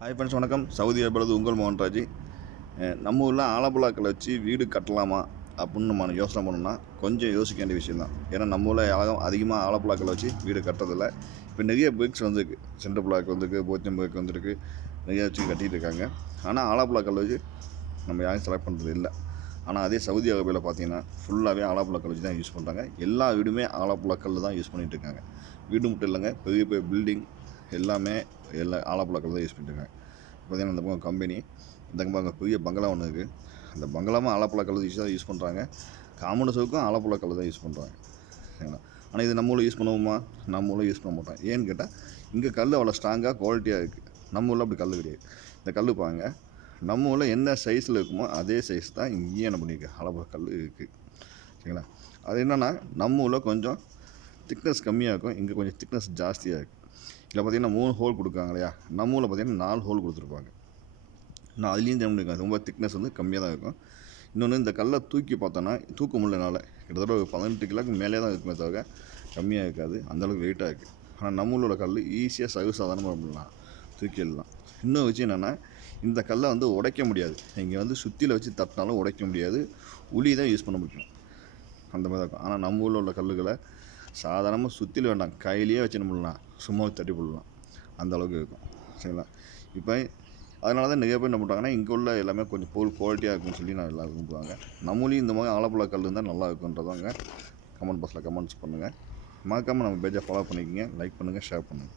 Hi friends, வணக்கம். Saudi அரேபியாவிலிருந்து உங்கள் மோகன்ராஜ். நம்ம ஊரில் ஆலப்புழாக்களை வச்சு வீடு கட்டலாமா அப்படின்னு நம்ம யோசனை பண்ணோம்னா கொஞ்சம் யோசிக்க வேண்டிய விஷயம் தான். ஏன்னா நம்ம ஊரில் யாரும் அதிகமாக ஆலப்புழாக்களை வச்சு வீடு கட்டுறதில்ல. இப்போ நிறைய பிரிக்ஸ் வந்துருக்கு, சென்டர் பிளாக் வந்துருக்கு, போத்தியம் பிளாக் வந்துருக்கு, நிறைய வச்சு கட்டிகிட்டு இருக்காங்க. ஆனால் ஆலப்புழாக்களை வச்சு நம்ம யாரும் செலக்ட் பண்ணுறது இல்லை. ஆனால் அதே சவுதி அரேபியாவில் பார்த்தீங்கன்னா ஃபுல்லாகவே ஆலப்புழாக்கள் வச்சு தான் யூஸ் பண்ணுறாங்க. எல்லா வீடுமே ஆலப்புழாக்கல் தான் யூஸ் பண்ணிகிட்டு இருக்காங்க. வீடு மட்டும் இல்லைங்க, பெரிய பெரிய பில்டிங் எல்லாமே ஆலப்புழாக்கள் தான் யூஸ் பண்ணிட்டுருக்காங்க. பார்த்தீங்கன்னா இந்த பக்கம் கம்பெனி, இந்த பக்கம் பெரிய பங்களா ஒன்று இருக்குது. அந்த பங்களாவும் ஆலப்புழாக்கல் தான் யூஸ் பண்ணுறாங்க. காமன் சவுக்கும் ஆலப்புழாக்கல் தான் யூஸ் பண்ணுறாங்க. சரிங்களா? ஆனால் இது நம்ம ஊரில் யூஸ் பண்ணுவோமா? நம்ம ஊரில் யூஸ் பண்ண மாட்டோம். ஏன்னு கேட்டால் இங்கே கல் அவ்வளோ ஸ்ட்ராங்காக குவாலிட்டியாக இருக்குது. நம்ம ஊரில் அப்படி கல் கிடையாது. இந்த கல் பாருங்க, நம்ம ஊரில் என்ன சைஸில் இருக்குமோ அதே சைஸ் தான் இங்கேயும் என்ன பண்ணியிருக்கு, ஆலப்புழா கல் இருக்குது. சரிங்களா? அது என்னென்னா நம்ம ஊரில் கொஞ்சம் திக்னஸ் கம்மியாக இருக்கும், இங்கே கொஞ்சம் திக்னஸ் ஜாஸ்தியாக இருக்குது. இதில் பார்த்திங்கன்னா 3 ஹோல் கொடுக்காங்க இல்லையா, நம்ம ஊரில் பார்த்திங்கன்னா 4 ஹோல் கொடுத்துருப்பாங்க. நான் அதுலேயும் தெரியும் இருக்காது, ரொம்ப திக்னஸ் வந்து கம்மியாக தான் இருக்கும். இன்னொன்று, இந்த கல்லை தூக்கி பார்த்தோன்னா தூக்க முடியலனால கிட்டத்தட்ட ஒரு 18 கிலோக்கு மேலே தான் இருக்குமே தவிர கம்மியாக இருக்காது. அந்தளவுக்கு வெயிட்டாக இருக்குது. ஆனால் நம்ம ஊரில் உள்ள கல் ஈஸியாக சர்வசாதாரணமாக பண்ணலாம், தூக்கிடலாம். இன்னொரு விஷயம் என்னென்னா, இந்த கல்லை வந்து உடைக்க முடியாது. இங்கே வந்து சுற்றியில் வச்சு தட்டினாலும் உடைக்க முடியாது, உளி தான் யூஸ் பண்ண முடியும். அந்த மாதிரி தான் இருக்கும். ஆனால் நம்ம ஊரில் உள்ள கல்லுகளை சாதாரணமாக சுற்றில வேண்டாம், கையிலேயே வச்சு என்ன பண்ணலாம், சும்மா தட்டி போடலாம், அந்த அளவுக்கு இருக்கும். சரிங்களா? இப்போ அதனால தான் நிறைய பேர் என்ன பண்ணுறாங்கன்னா, இங்கே உள்ள எல்லாமே கொஞ்சம் பொருள் குவாலிட்டியாக இருக்குன்னு சொல்லி நான் எல்லோரும் விரும்புவாங்க. நம்மளையும் இந்த மாதிரி ஆலப்புழா கல் இருந்தால் நல்லா இருக்குன்றதாங்க. கமெண்ட் பாக்ஸில் கமெண்ட்ஸ் பண்ணுங்கள். மறக்காமல் நம்ம பேஜை ஃபாலோ பண்ணிக்கோங்க, லைக் பண்ணுங்கள், ஷேர் பண்ணுங்கள்.